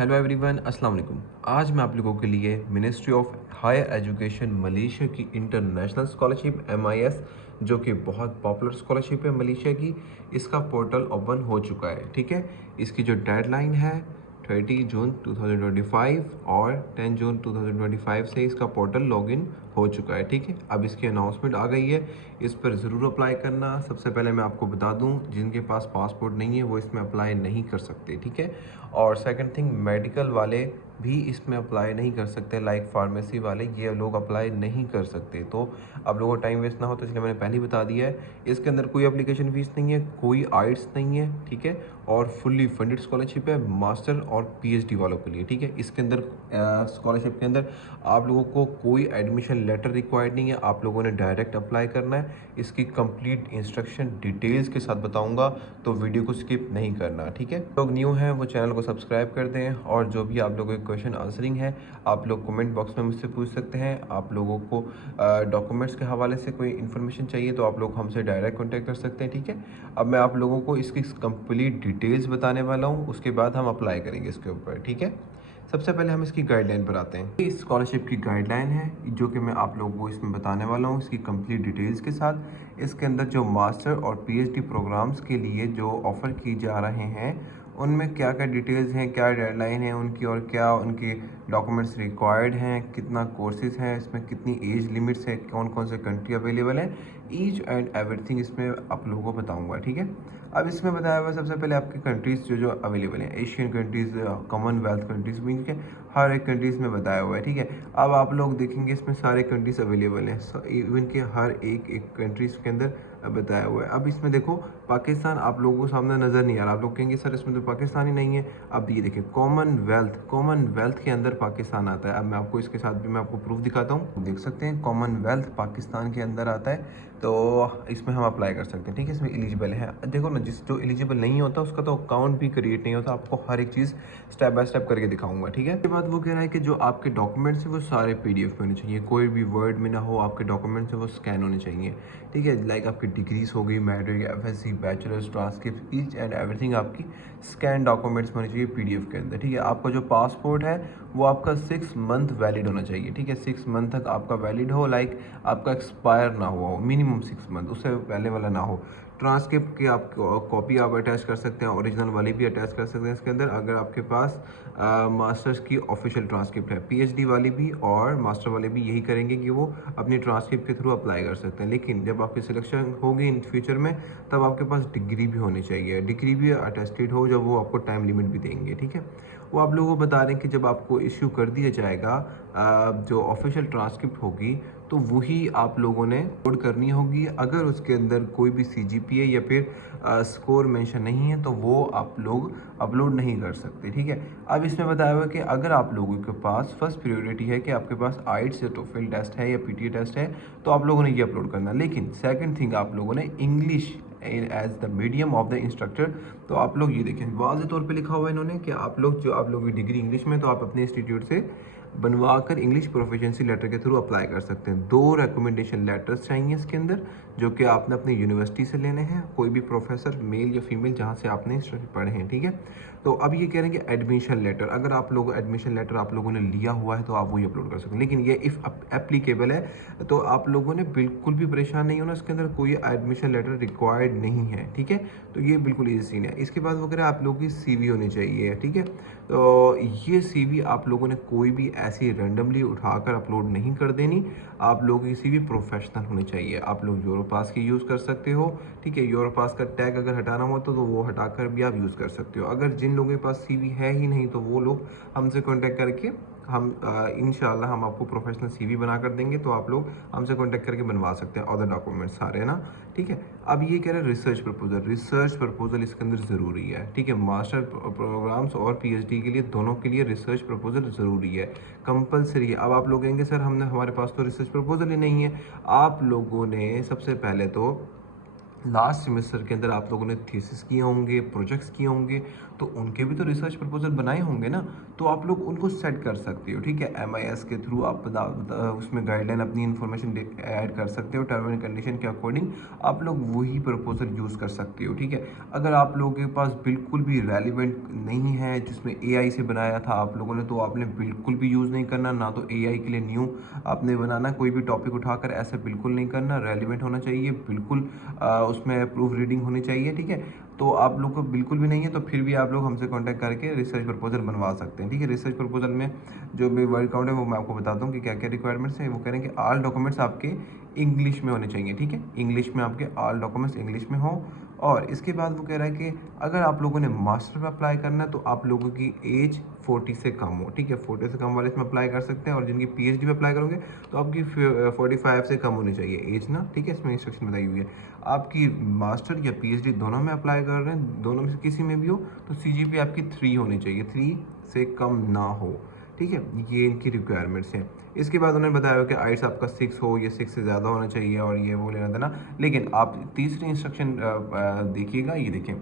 Hello everyone, अस्सलाम वालेकुम। आज मैं आप लोगों के लिए ministry of higher education Malaysia की इंटरनेशनल स्कॉलरशिप MIS, जो कि बहुत पॉपुलर स्कॉलरशिप है मलेशिया की, इसका पोर्टल ओपन हो चुका है। ठीक है, इसकी जो डेडलाइन है 30 जून 2025 और 10 जून 2025 से इसका पोर्टल लॉगिन हो चुका है। ठीक है, अब इसकी अनाउंसमेंट आ गई है, इस पर ज़रूर अप्लाई करना। सबसे पहले मैं आपको बता दूं, जिनके पास पासपोर्ट नहीं है वो इसमें अप्लाई नहीं कर सकते। ठीक है, और सेकंड थिंग, मेडिकल वाले भी इसमें अप्लाई नहीं कर सकते, लाइक फार्मेसी वाले, ये लोग अप्लाई नहीं कर सकते। तो आप लोगों को टाइम वेस्ट ना हो, तो इसलिए मैंने पहले ही बता दिया है। इसके अंदर कोई एप्लीकेशन फीस नहीं है, कोई आइट्स नहीं है। ठीक है, और फुल्ली फंडेड स्कॉलरशिप है मास्टर और PhD वालों के लिए। ठीक है, इसके अंदर स्कॉलरशिप के अंदर आप लोगों को कोई एडमिशन लेटर रिक्वायर्ड नहीं है, आप लोगों ने डायरेक्ट अप्लाई करना है। इसकी कंप्लीट इंस्ट्रक्शन डिटेल्स के साथ बताऊंगा, तो वीडियो को स्किप नहीं करना। ठीक है, लोग न्यू हैं वो चैनल को सब्सक्राइब कर दें, और जो भी आप लोगों के क्वेश्चन आंसरिंग है आप लोग कमेंट बॉक्स में मुझसे पूछ सकते हैं। आप लोगों को डॉक्यूमेंट्स के हवाले से कोई इन्फॉर्मेशन चाहिए तो आप लोग हमसे डायरेक्ट कॉन्टैक्ट कर सकते हैं। ठीक है, अब मैं आप लोगों को इसकी कंप्लीट डिटेल्स बताने वाला हूँ, उसके बाद हम अप्लाई करेंगे इसके ऊपर। ठीक है, सबसे पहले हम इसकी गाइडलाइन पर आते हैं। इस स्कॉलरशिप की गाइडलाइन है जो कि मैं आप लोगों को इसमें बताने वाला हूँ, इसकी कंप्लीट डिटेल्स के साथ। इसके अंदर जो मास्टर और PhD प्रोग्राम्स के लिए जो ऑफ़र की जा रहे हैं, उनमें क्या क्या डिटेल्स हैं, क्या डेडलाइन है उनकी, और क्या उनके डॉक्यूमेंट्स रिक्वायर्ड हैं, कितना कोर्सेज हैं, इसमें कितनी एज लिमिट्स है, कौन कौन से कंट्री अवेलेबल है, ईच एंड एवरीथिंग इसमें आप लोगों को बताऊंगा। ठीक है, अब इसमें बताया हुआ सबसे पहले आपकी कंट्रीज़ जो जो अवेलेबल हैं, एशियन कंट्रीज़, कॉमनवेल्थ कंट्रीज़ भी, ठीक है, हर एक कंट्रीज़ में बताया हुआ है। ठीक है, अब आप लोग देखेंगे इसमें सारे कंट्रीज़ अवेलेबल हैं, इवन के हर एक कंट्रीज़ के अंदर बताया हुआ है। अब इसमें देखो, पाकिस्तान आप लोगों को सामने नज़र नहीं आ रहा, आप लोग कहेंगे सर इसमें तो पाकिस्तान ही नहीं है। अब ये देखिए, कॉमनवेल्थ के अंदर पाकिस्तान आता है। अब मैं आपको इसके साथ भी मैं आपको प्रूफ दिखाता हूँ, देख सकते हैं कॉमनवेल्थ पाकिस्तान के अंदर आता है, तो इसमें हम अप्लाई कर सकते हैं। ठीक है, इसमें एलिजिबल है। देखो ना, जो एलिजिबल नहीं होता उसका तो अकाउंट भी क्रिएट नहीं होता। आपको हर एक चीज़ स्टेप बाय स्टेप करके दिखाऊंगा। ठीक है, उसके बाद वो कह रहा है कि जो आपके डॉक्यूमेंट्स हैं वो सारे PDF में होने चाहिए, कोई भी वर्ड में ना हो। आपके डॉक्यूमेंट्स हैं वो स्कैन होने चाहिए। ठीक है, लाइक आपकी डिग्रीज हो गई, matric, FSC, bachelors, transcript, each and everything आपकी स्कैन डॉक्यूमेंट्स में होनी चाहिए PDF के अंदर। ठीक है, आपका जो पासपोर्ट है वो आपका 6 मंथ वैलिड होना चाहिए। ठीक है, 6 मंथ तक आपका वैलिड हो, लाइक आपका एक्सपायर ना हुआ हो, मिनिमम 6 मंथ, उससे पहले वाला ना हो। ट्रांसक्रिप्ट की आप कॉपी आप अटैच कर सकते हैं, ओरिजिनल वाली भी अटैच कर सकते हैं इसके अंदर, अगर आपके पास मास्टर्स की ऑफिशियल ट्रांसक्रिप्ट है। PhD वाली भी और मास्टर वाले भी यही करेंगे कि वो अपनी ट्रांसक्रिप्ट के थ्रू अप्लाई कर सकते हैं। लेकिन जब आपकी सिलेक्शन होगी इन फ्यूचर में, तब आपके पास डिग्री भी होनी चाहिए, डिग्री भी अटेस्टेड हो, जब वो आपको टाइम लिमिट भी देंगे। ठीक है, वो आप लोगों को बता रहे हैं कि जब आपको इश्यू कर दिया जाएगा जो ऑफिशियल ट्रांसक्रिप्ट होगी, तो वही आप लोगों ने अपलोड करनी होगी। अगर उसके अंदर कोई भी CGPA या फिर स्कोर मेंशन नहीं है, तो वो आप लोग अपलोड नहीं कर सकते। ठीक है, अब इसमें बताया हुआ है कि अगर आप लोगों के पास फर्स्ट प्रायोरिटी है कि आपके पास आइट्स या टोफल टेस्ट है या PTA टेस्ट है, तो आप लोगों ने ये अपलोड करना। लेकिन सेकंड थिंग, आप लोगों ने English as the medium of the instructor, तो आप लोग ये देखें, वाज़ेह तौर पे लिखा हुआ है इन्होंने कि आप लोग की डिग्री इंग्लिश में, तो आप अपने इंस्टीट्यूट से बनवाकर इंग्लिश प्रोफिशिएंसी लेटर के थ्रू अप्लाई कर सकते हैं। 2 रिकमेंडेशन लेटर्स चाहिए इसके अंदर, जो कि आपने अपनी यूनिवर्सिटी से लेने हैं, कोई भी प्रोफेसर मेल या फीमेल जहाँ से आपने पढ़े हैं। ठीक है, तो अब ये कह रहे हैं कि एडमिशन लेटर, अगर आप लोग एडमिशन लेटर आप लोगों ने लिया हुआ है तो आप वही अपलोड कर सकते हैं। लेकिन ये इफ़ एप्लीकेबल है, तो आप लोगों ने बिल्कुल भी परेशान नहीं होना, इसके अंदर कोई एडमिशन लेटर रिक्वायर्ड नहीं है। ठीक है, तो ये बिल्कुल ईजी सीन है। इसके बाद वगैरह आप लोगों की CV होनी चाहिए। ठीक है, तो ये CV आप लोगों ने कोई भी ऐसी रैंडमली उठाकर अपलोड नहीं कर देनी, आप लोगों की CV प्रोफेशनल होनी चाहिए। आप लोग यूरोपास की यूज़ कर सकते हो। ठीक है, यूरोपास का टैग अगर हटाना हो तो वो हटाकर भी आप यूज़ कर सकते हो। अगर जिन लोगों के पास CV है ही नहीं, तो वो लोग हमसे कॉन्टैक्ट करके हम इंशाल्लाह हम आपको प्रोफेशनल CV बना कर देंगे, तो आप लोग हमसे कॉन्टैक्ट करके बनवा सकते हैं अदर डॉक्यूमेंट्स सारे ना। ठीक है, अब ये कह रहे हैं रिसर्च प्रपोजल इसके अंदर ज़रूरी है। ठीक है, मास्टर प्रोग्राम्स और PhD के लिए, दोनों के लिए रिसर्च प्रपोजल ज़रूरी है, कंपलसरी है। अब आप लोग कहेंगे सर हमारे पास तो रिसर्च प्रपोजल ही नहीं है। आप लोगों ने सबसे पहले तो लास्ट सेमेस्टर के अंदर आप लोगों ने थीसिस किए होंगे, प्रोजेक्ट्स किए होंगे, तो उनके भी तो रिसर्च प्रपोजल बनाए होंगे ना, तो आप लोग उनको सेट कर सकते हो, ठीक है। MIS के थ्रू आप उसमें गाइडलाइन अपनी इन्फॉर्मेशन ऐड कर सकते हो, टर्म एंड कंडीशन के अकॉर्डिंग आप लोग वही प्रपोजल यूज़ कर सकते हो, ठीक है। अगर आप लोगों के पास बिल्कुल भी रेलिवेंट नहीं है, जिसमें AI से बनाया था आप लोगों ने, तो आपने बिल्कुल भी यूज़ नहीं करना, ना तो AI के लिए न्यू आपने बनाना, कोई भी टॉपिक उठाकर ऐसा बिल्कुल नहीं करना, रेलिवेंट होना चाहिए बिल्कुल, उसमें प्रूफ रीडिंग होनी चाहिए, ठीक है। तो आप लोग को बिल्कुल भी नहीं है तो फिर भी आप लोग हमसे कांटेक्ट करके रिसर्च प्रपोजल बनवा सकते हैं, ठीक है। रिसर्च प्रपोजल में जो भी वर्ड काउंट है वो मैं आपको बताता हूँ कि क्या क्या रिक्वायरमेंट्स हैं। वो कह रहे हैं कि ऑल डॉक्यूमेंट्स आपके इंग्लिश में होने चाहिए, ठीक है। इंग्लिश में आपके ऑल डॉक्यूमेंट्स इंग्लिश में हो। और इसके बाद वो कह रहा है कि अगर आप लोगों ने मास्टर में अप्लाई करना है तो आप लोगों की एज 40 से कम हो, ठीक है। 40 से कम वाले इसमें अप्लाई कर सकते हैं, और जिनकी PhD में अप्लाई करोगे तो आपकी 45 से कम होनी चाहिए एज ना, ठीक है। इसमें इंस्ट्रक्शन बताई हुई है। आपकी मास्टर या PhD दोनों में अप्लाई कर रहे हैं, दोनों में से किसी में भी हो, तो CGPA आपकी 3 होनी चाहिए, 3 से कम ना हो, ठीक है। ये इनकी रिक्वायरमेंट्स हैं। इसके बाद उन्होंने बताया कि आइट्स आपका 6 हो या 6 से ज़्यादा होना चाहिए, और ये वो लेना देना। लेकिन आप तीसरी इंस्ट्रक्शन देखिएगा, ये देखें,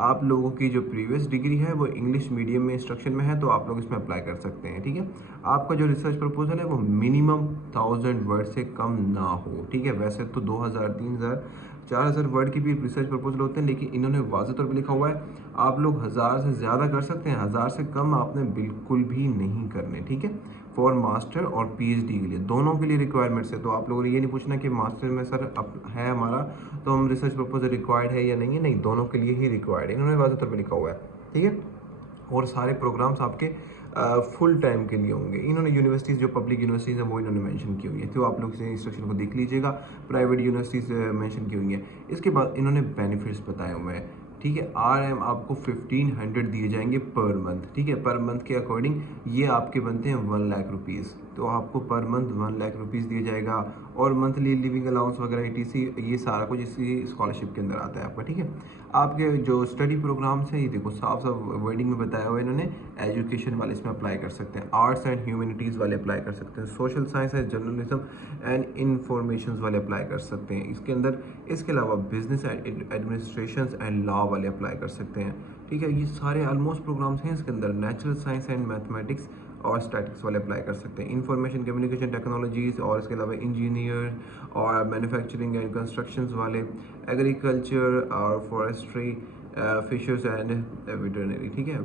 आप लोगों की जो प्रीवियस डिग्री है वो इंग्लिश मीडियम में इंस्ट्रक्शन में है, तो आप लोग इसमें अप्लाई कर सकते हैं, ठीक है। आपका जो रिसर्च प्रपोजल है वो मिनिमम 1000 वर्ड से कम ना हो, ठीक है। वैसे तो 2000, 3000, 4000 वर्ड की भी रिसर्च प्रपोजल होते हैं, लेकिन इन्होंने वाज़ेह तौर पर लिखा हुआ है आप लोग 1000 से ज़्यादा कर सकते हैं, 1000 से कम आपने बिल्कुल भी नहीं करने, ठीक है। फॉर मास्टर और PhD के लिए, दोनों के लिए रिक्वायरमेंट्स है। तो आप लोगों ने ये नहीं पूछना कि मास्टर में सर है हमारा तो हम रिसर्च प्रपोजल रिक्वायर्ड है या नहीं है, नहीं, दोनों के लिए ही रिक्वायर्ड है, इन्होंने वाज़ेह तौर पर लिखा हुआ है, ठीक है। और सारे प्रोग्राम्स आपके फुल टाइम के लिए होंगे। इन्होंने यूनिवर्सिटीज़, जो पब्लिक यूनिवर्सिटीज़ हैं वो इन्होंने मेंशन की हुई है, तो आप लोग इस इंस्ट्रक्शन को देख लीजिएगा। प्राइवेट यूनिवर्सिटीज़ मेंशन की हुई हैं। इसके बाद इन्होंने बेनिफिट्स बताए हुए हैं, ठीक है। RM आपको 1500 दिए जाएंगे पर मंथ, ठीक है। पर मंथ के अकॉर्डिंग ये आपके बनते हैं 1 लाख रुपीज़, तो आपको पर मंथ 1 लाख रुपीज़ दिया जाएगा। और मंथली लिविंग अलाउंस वगैरह ETC, ये सारा कुछ इसी स्कॉलरशिप के अंदर आता है आपका, ठीक है। आपके जो स्टडी प्रोग्राम्स हैं, ये देखो साफ साफ वर्डिंग में बताया हुआ है इन्होंने। एजुकेशन वाले इसमें अप्लाई कर सकते हैं, आर्ट्स एंड ह्यूमैनिटीज़ वाले अप्लाई कर सकते हैं, social science and journalism and information वाले अप्लाई कर सकते हैं इसके अंदर। इसके अलावा बिजनेस एडमिनिस्ट्रेशन एंड लॉ वाले अप्लाई कर सकते हैं, ठीक है। ये सारे ऑलमोस्ट प्रोग्राम्स हैं इसके अंदर। नेचुरल साइंस एंड मैथमेटिक्स और स्टैटिक्स वाले अप्लाई कर सकते हैं। इंफॉर्मेशन कम्युनिकेशन टेक्नोलॉजीज़, और इसके अलावा इंजीनियर और मैन्युफैक्चरिंग एंड कंस्ट्रक्शंस वाले, एग्रीकल्चर और फॉरेस्ट्री, फिशर्स एंड वेटरनरी, ठीक है।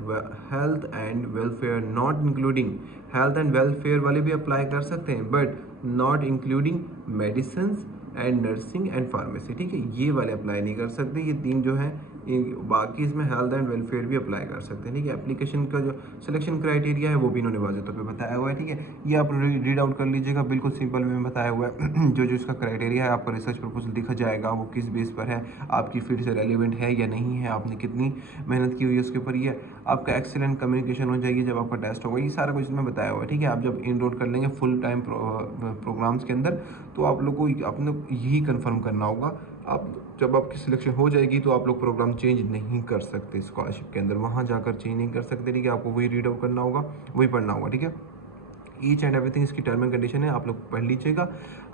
Health and welfare not including, health and welfare वाले भी अप्लाई कर सकते हैं, but not including medicine and nursing and pharmacy, ठीक है। ये वाले अप्लाई नहीं कर सकते, ये 3 जो हैं। बाकी इसमें हेल्थ एंड वेलफेयर भी अप्लाई कर सकते हैं, ठीक है। एप्लीकेशन का जो सिलेक्शन क्राइटेरिया है वो भी इन्होंने वाज़ेह तौर पे बताया हुआ है, ठीक है। ये आप रीड आउट कर लीजिएगा, बिल्कुल सिंपल वे में बताया हुआ है। जो जो इसका क्राइटेरिया है आपका रिसर्च प्रपोजल दिखा जाएगा, वो किस बेस पर है, आपकी फील्ड से रेलिवेंट है या नहीं है, आपने कितनी मेहनत की हुई है उसके ऊपर। ये आपका एक्सेलेंट कम्युनिकेशन हो जाएगी जब आपका टेस्ट होगा, ये सारा कुछ इसमें बताया हुआ है, ठीक है। आप जब इनरोल कर लेंगे फुल टाइम प्रोग्राम्स के अंदर, तो आप लोग को अपने यही कन्फर्म करना होगा। आप जब आपकी सिलेक्शन हो जाएगी तो आप लोग प्रोग्राम चेंज नहीं कर सकते स्कॉलरशिप के अंदर, वहाँ जाकर चेंज नहीं कर सकते, ठीक है। आपको वही रीड आउट करना होगा, वही पढ़ना होगा, ठीक है। ईच एंड एवरीथिंग इसकी टर्म एंड कंडीशन है, आप लोग पढ़ लीजिएगा।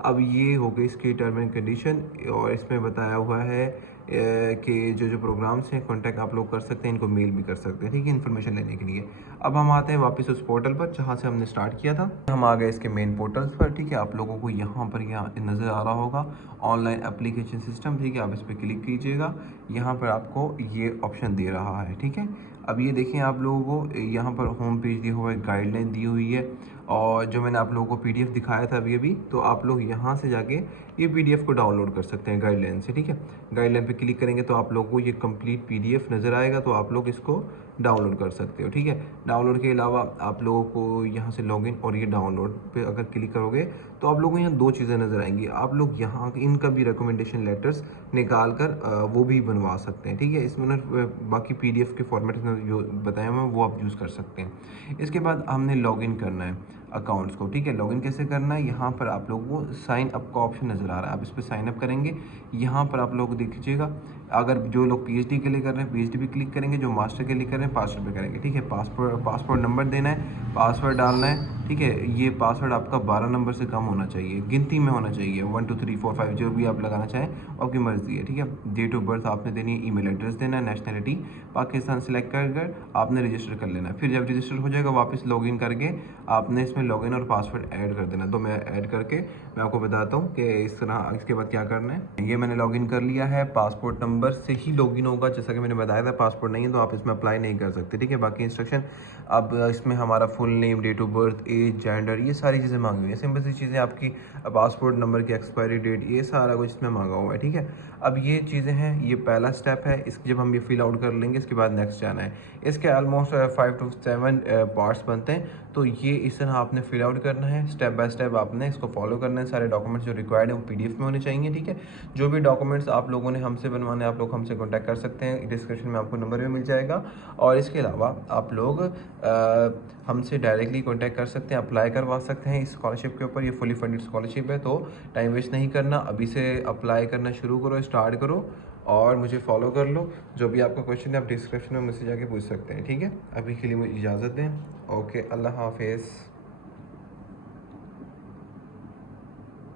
अब ये हो गई इसकी टर्म एंड कंडीशन, और इसमें बताया हुआ है कि जो जो प्रोग्राम्स हैं कॉन्टैक्ट आप लोग कर सकते हैं, इनको मेल भी कर सकते हैं, ठीक है, इन्फॉर्मेशन लेने के लिए। अब हम आते हैं वापस उस पोर्टल पर जहाँ से हमने स्टार्ट किया था। हम आ गए इसके मेन पोर्टल्स पर, ठीक है। आप लोगों को यहाँ पर नज़र आ रहा होगा ऑनलाइन एप्लीकेशन सिस्टम, ठीक है। आप इस पर क्लिक कीजिएगा, यहाँ पर आपको ये ऑप्शन दे रहा है, ठीक है। अब ये देखें, आप लोगों को यहाँ पर होम पेज दिया हुआ है, गाइडलाइन दी हुई है, और जो मैंने आप लोगों को PDF दिखाया था अभी, तो आप लोग यहाँ से जाके ये PDF को डाउनलोड कर सकते हैं गाइडलाइन से, ठीक है। गाइडलाइन पे क्लिक करेंगे तो आप लोगों को ये कंप्लीट PDF नज़र आएगा, तो आप लोग इसको डाउनलोड कर सकते हो, ठीक है। डाउनलोड के अलावा आप लोगों को यहाँ से लॉगिन और ये डाउनलोड पे अगर क्लिक करोगे तो आप लोगों को यहाँ 2 चीज़ें नज़र आएंगी। आप लोग यहाँ इनका भी रिकमेंडेशन लेटर्स निकाल कर वो भी बनवा सकते हैं, ठीक है। इसमें ना बाकी PDF के फॉर्मेट में जो बताया हुआ है वो आप यूज़ कर सकते हैं। इसके बाद हमने लॉगिन करना है अकाउंट्स को, ठीक है। लॉगिन कैसे करना है, यहाँ पर आप लोगों को साइन अप का ऑप्शन नज़र आ रहा है, आप इस पर साइन अप करेंगे। यहाँ पर आप लोग देखिएगा, अगर जो लोग पीएचडी के लिए कर रहे हैं पीएचडी पे क्लिक करेंगे, जो मास्टर के लिए कर रहे हैं मास्टर पे करेंगे, ठीक है। पासपोर्ट नंबर देना है, पासवर्ड डालना है, ठीक है। ये पासवर्ड आपका 12 नंबर से कम होना चाहिए, गिनती में होना चाहिए, 1 2 3 4 5 जो भी आप लगाना चाहें, आपकी मर्जी है, ठीक है। डेट ऑफ बर्थ आपने देनी है, ईमेल एड्रेस देना है, नेशनलिटी पाकिस्तान सेलेक्ट कर आपने रजिस्टर कर लेना है। फिर जब रजिस्टर हो जाएगा वापस लॉगिन करके आपने इसमें लॉगिन और पासवर्ड ऐड कर देना। तो मैं ऐड करके मैं आपको बताता हूँ कि इस तरह इसके बाद क्या करना है। ये मैंने लॉगिन कर लिया है, पासपोर्ट नंबर से ही लॉगिन होगा, जैसा कि मैंने बताया था। पासपोर्ट नहीं है तो आप इसमें अप्लाई नहीं कर सकते, ठीक है। बाकी इंस्ट्रक्शन अब इसमें हमारा full name, date of birth, age, gender, ये सारी चीज़ें मांगी हुई है। सिंपल सी चीज़ें, आपकी पासपोर्ट नंबर की एक्सपायरी डेट, ये सारा कुछ इसमें मांगा हुआ है, ठीक है। अब ये चीज़ें हैं, ये पहला स्टेप है। इसकी जब हम ये फिल आउट कर लेंगे इसके बाद नेक्स्ट जाना है। इसके ऑलमोस्ट 5 to 7 पार्ट्स बनते हैं, तो ये इस तरह आपने फिल आउट करना है। स्टेप बाय स्टेप आपने इसको फॉलो करना है। सारे डॉक्यूमेंट्स जो रिक्वायर्ड है वो पीडीएफ में होने चाहिए, ठीक है। जो भी डॉक्यूमेंट्स आप लोगों ने हमसे बनवाने, आप लोग हमसे कॉन्टैक्ट कर सकते हैं, डिस्क्रिप्शन में आपको नंबर भी मिल जाएगा। और इसके अलावा आप लोग हमसे डायरेक्टली कॉन्टैक्ट कर सकते हैं, अप्लाई करवा सकते हैं इस स्कॉलरशिप के ऊपर। ये फुली फंडेड स्कॉलरशिप है, तो टाइम वेस्ट नहीं करना, अभी से अप्लाई करना शुरू करो, स्टार्ट करो और मुझे फॉलो कर लो। जो भी आपका क्वेश्चन है आप डिस्क्रिप्शन में मुझसे जाके पूछ सकते हैं, ठीक है। अभी के लिए मुझे इजाज़त दें। ओके, अल्लाह हाफिज़।